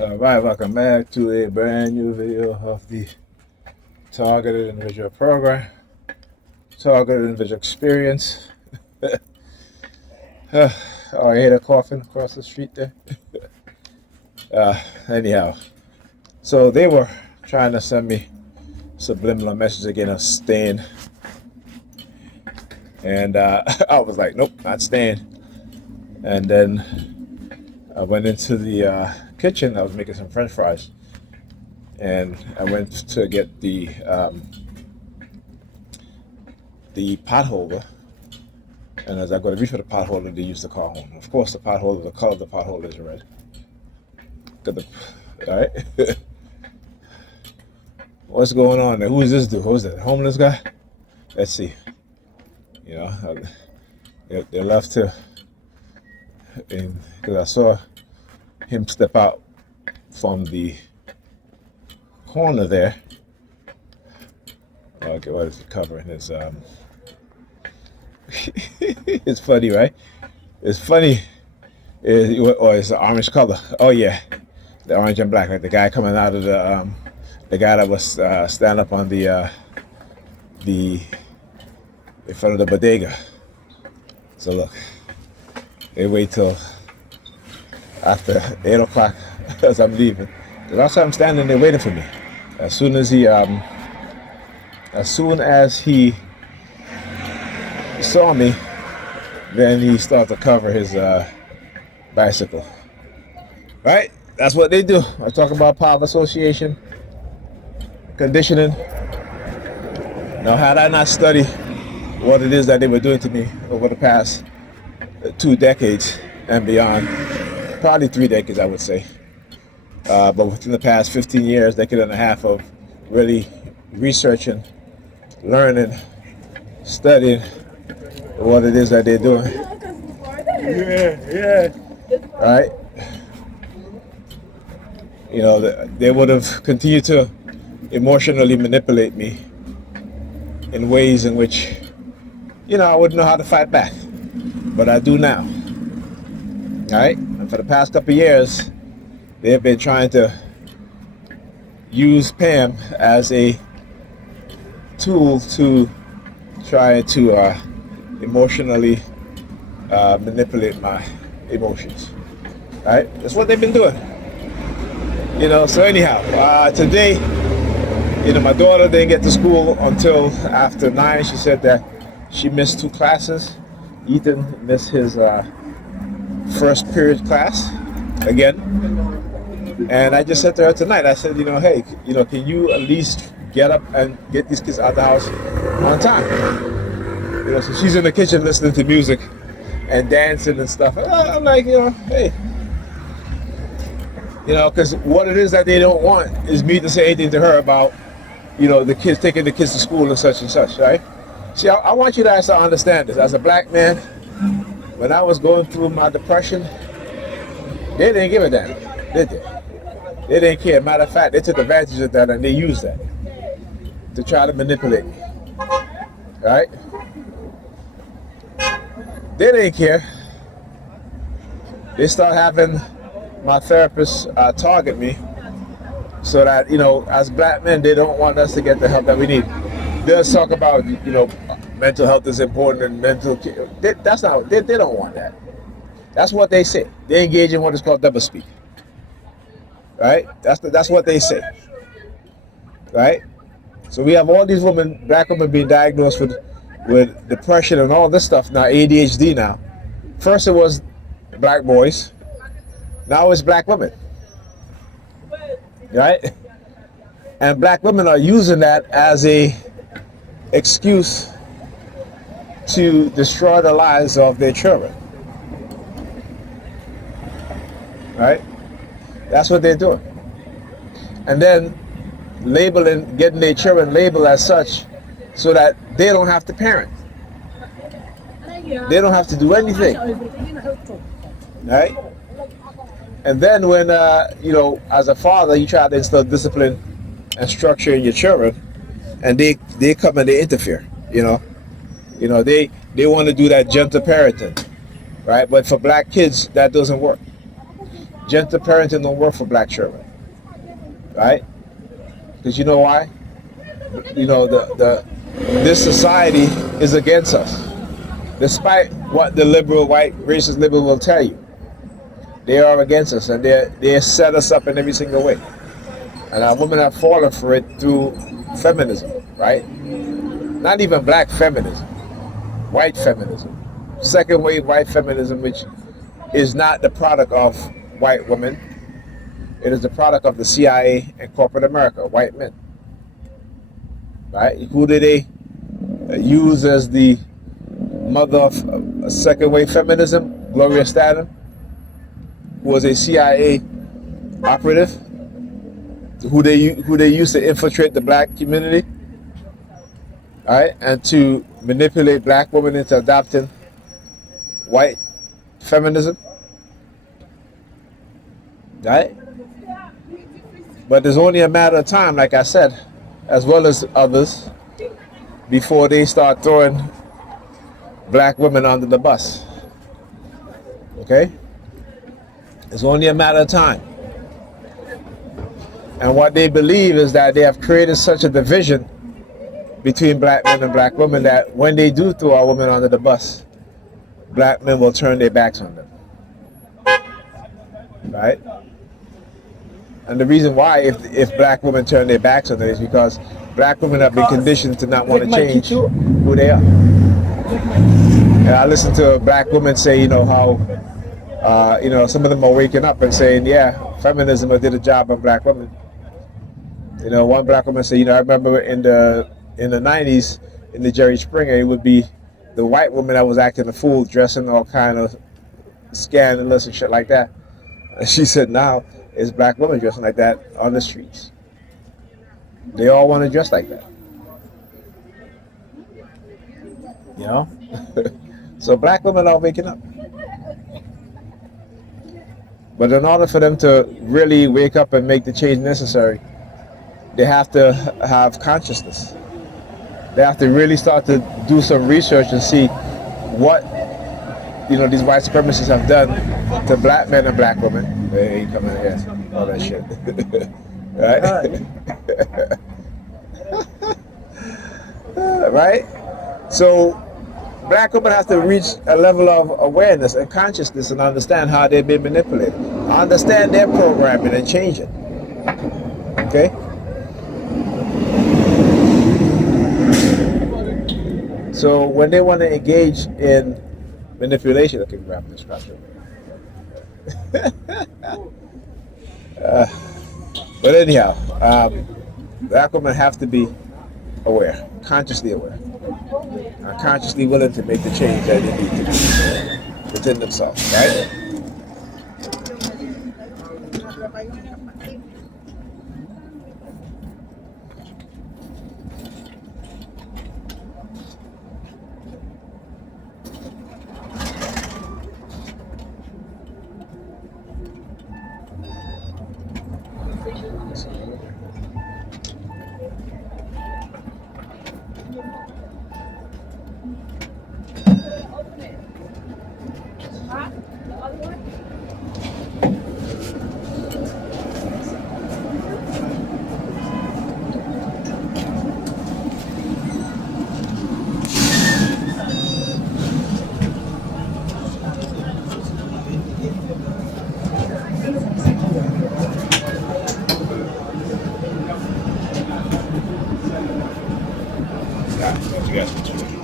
Alright, welcome back to a brand new video of the Targeted Individual Program, Targeted Individual Experience. Oh, I hear a coughing across the street there. Anyhow, so they were trying to send me subliminal message again of staying, and I was like, nope, not staying. And then I went into the kitchen. I was making some French fries, and I went to get the potholder. And as I go to reach for the potholder, they use the car horn. Of course, the potholder, the color of the potholder is red. All right. What's going on there? Who is this dude? Who's that? Homeless guy? Let's see. You know, they left to, because I saw him step out from the corner there. Okay, what is he covering? His it's funny, right? It's funny. It's the orange color. Oh yeah, the orange and black. Like the guy coming out of the guy that was standing up on the in front of the bodega. So look, they wait till after 8 o'clock as I'm leaving. The last time I'm standing there waiting for me. As soon as he saw me, then he started to cover his bicycle. Right? That's what they do. I talk about power of association, conditioning. Now, had I not studied what it is that they were doing to me over the past 2 decades and beyond, probably 3 decades, I would say. But within the past 15 years, decade and a half of really researching, learning, studying what it is that they're doing. Yeah. Right? You know, they would have continued to emotionally manipulate me in ways in which, I wouldn't know how to fight back. But I do now. Right? And for the past couple of years, they've been trying to use Pam as a tool to try to emotionally manipulate my emotions. Right? That's what they've been doing. So anyhow, today, my daughter didn't get to school until after 9. She said that she missed 2 classes. Ethan missed his first period class again. And I just said to her tonight, I said, hey, can you at least get up and get these kids out of the house on time? So she's in the kitchen listening to music and dancing and stuff. I'm like, hey. Because what it is that they don't want is me to say anything to her about, the kids, taking the kids to school and such, right? See, I want you guys to understand this. As a black man, when I was going through my depression, they didn't give a damn, did they? They didn't care. Matter of fact, they took advantage of that and they used that to try to manipulate me, right? They didn't care. They start having my therapist target me so that, as black men, they don't want us to get the help that we need. They'll talk about, mental health is important and that's not, they don't want that. That's what they say. They engage in what is called doublespeak. Right? That's what they say. Right? So we have all these black women being diagnosed with depression and all this stuff now, ADHD now. First it was black boys. Now it's black women. Right? And black women are using that as a excuse to destroy the lives of their children. Right? That's what they're doing. And then getting their children labeled as such so that they don't have to parent. They don't have to do anything. Right? And then when, as a father, you try to instill discipline and structure in your children, and they come and they interfere, they want to do that gentle parenting, right? But for black kids, that doesn't work. Gentle parenting don't work for black children, right? Because you know why? You know the this society is against us, despite what the liberal, white, racist liberal will tell you. They are against us, and they set us up in every single way. And our women have fallen for it through feminism, right? Not even black feminism, white feminism, second wave white feminism, which is not the product of white women. It is the product of the CIA and corporate America, white men, right? Who did they use as the mother of second wave feminism? Gloria Steinem, who was a CIA operative, who they used to infiltrate the black community, all right, and to manipulate black women into adopting white feminism, right? But there's only a matter of time, like I said, as well as others, before they start throwing black women under the bus. Okay? It's only a matter of time. And what they believe is that they have created such a division between black men and black women that when they do throw a woman under the bus, black men will turn their backs on them. Right? And the reason why, if black women turn their backs on them, is because black women have been conditioned to not want to change who they are. And I listen to a black woman say, you know, how, you know, some of them are waking up and saying, yeah, feminism did a job on black women. You know, one black woman said, you know, I remember in the 90s, in the Jerry Springer, it would be the white woman that was acting a fool, dressing all kind of scandalous and shit like that. And she said, now it's black women dressing like that on the streets. They all want to dress like that. You know? So black women are waking up. But in order for them to really wake up and make the change necessary, they have to have consciousness. They have to really start to do some research and see what, you know, these white supremacists have done to black men and black women. They ain't coming here, all that shit. Right? Right? So black women have to reach a level of awareness and consciousness and understand how they've been manipulated. Understand their programming and change it. Okay? So when they want to engage in manipulation, okay, grab this crap. But anyhow, black women have to be aware, consciously aware, are consciously willing to make the change that they need to do within themselves, right? What you guys